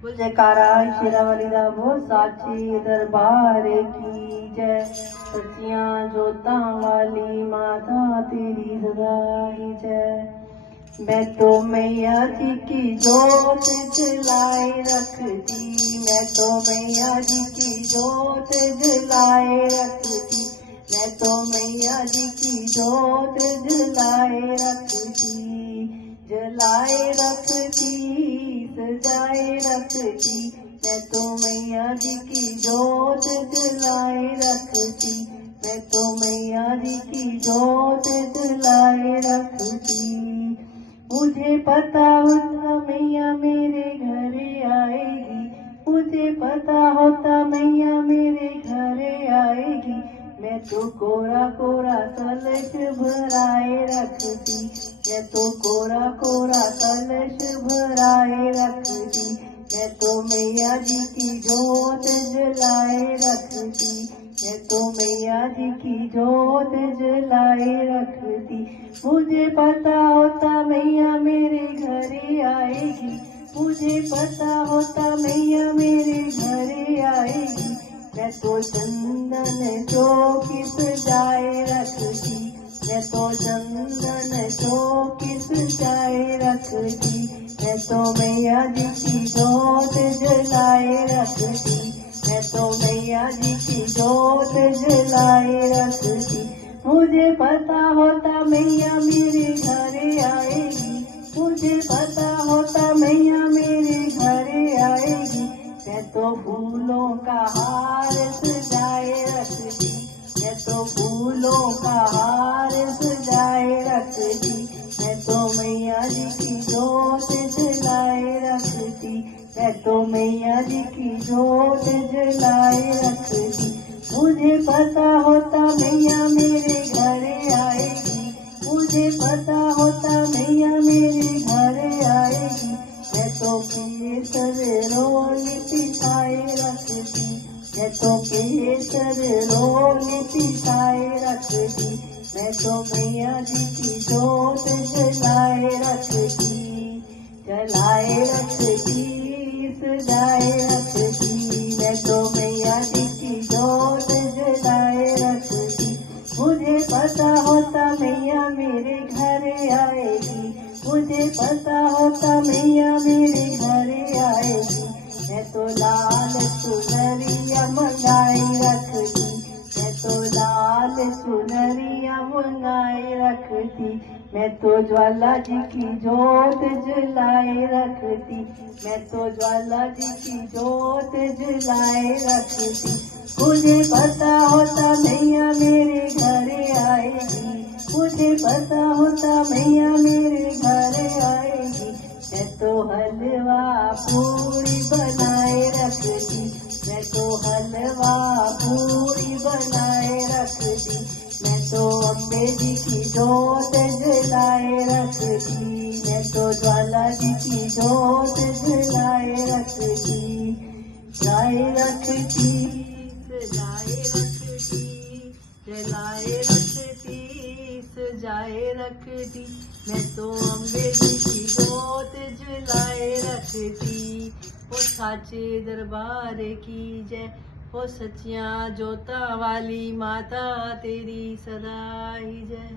बोल जयकारा शेरा वाली दा वो साचे दरबार की जय। सच्चियां जोतां वाली माता तेरी सदा ही जय। मैं तो मैया जी की जोत जलाए रखती, मैं तो मैया जी की जोत जलाए रखती, मैं तो मैया जी की जोत जलाए रखती, जलाए रखती सजाए रखती, मैं तो मैया जी की जोत जलाए रखती, मैं तो मैया जी की जोत जलाए रखती। मुझे पता होता मैया मेरे घर आएगी, मुझे पता होता मैया मेरे घर आएगी, मैं तो कोरा कोरा कलश भराए रखती, मैं तो कोरा कोरा कलश भराए रखती, मैं तो मैया जी की जोत जलाए रखती, मैं तो मैया जी की जोत जलाए रखती। मुझे पता होता मैया मेरे घर आएगी, मुझे पता होता मैया मेरे घर आएगी, मैं तो चंदन चौकी सजाए रखती, मैं तो चंदन चौकी सजाए रखती, मैं तो मैया जी की जोत जलाए रखती, मैं तो मैया जी की जोत जलाए रखती। मुझे पता होता मैया मेरे घर आएगी, मुझे पता होता मैया मेरे घर आएगी, मैं तो फूलों का हार सजाए रखती, मैं तो फूलों का हार सजाए रखती, मैं तो मैया जी की जोत जलाए रखती, मैं तो मैया जी की जोत जलाए रखती। मुझे पता होता मैया मेरे घर आएगी, मुझे पता होता मैया मेरे घर आएगी, मैं तो केसर रोली पिसाए रखती, मैं तो केसर रोली पिसाए रखती, मैं तो मैया जी की जोत जलाए रखती, जलाए रखती सजाए रखती, मैं तो मैया जी की जोत जलाए रखती। मुझे पता होता मैया मेरे घर आएगी, मुझे पता होता मैया मेरे घर आएगी, मैं तो लाल सुनरिया मंगाई रखती, मैं तो लाल सुनरिया मंगाए रखती, मैं तो ज्वाला जी की जोत जलाए रखती, मैं तो ज्वाला जी की जोत जलाए रखती। मुझे पता होता मैया मेरे घर आएगी, मुझे पता होता मैया मेरे घर आएगी, मैं तो हलवा पूरी बनाए रखती, मैं तो हलवा पूरी बनाए रखती, मैं तो अम्बे जी की जोत जलाए रखती, मैं तो ज्वाला जी की जोत जलाए रखती, जलाए रखती सजाए रखती, जलाए रखती सजाए रखती, मैं तो अम्बे जी की जोत जलाए रखती। वो साचे दरबार की जय, वो सच्चियां जोतां वाली माता तेरी सदा ही जय।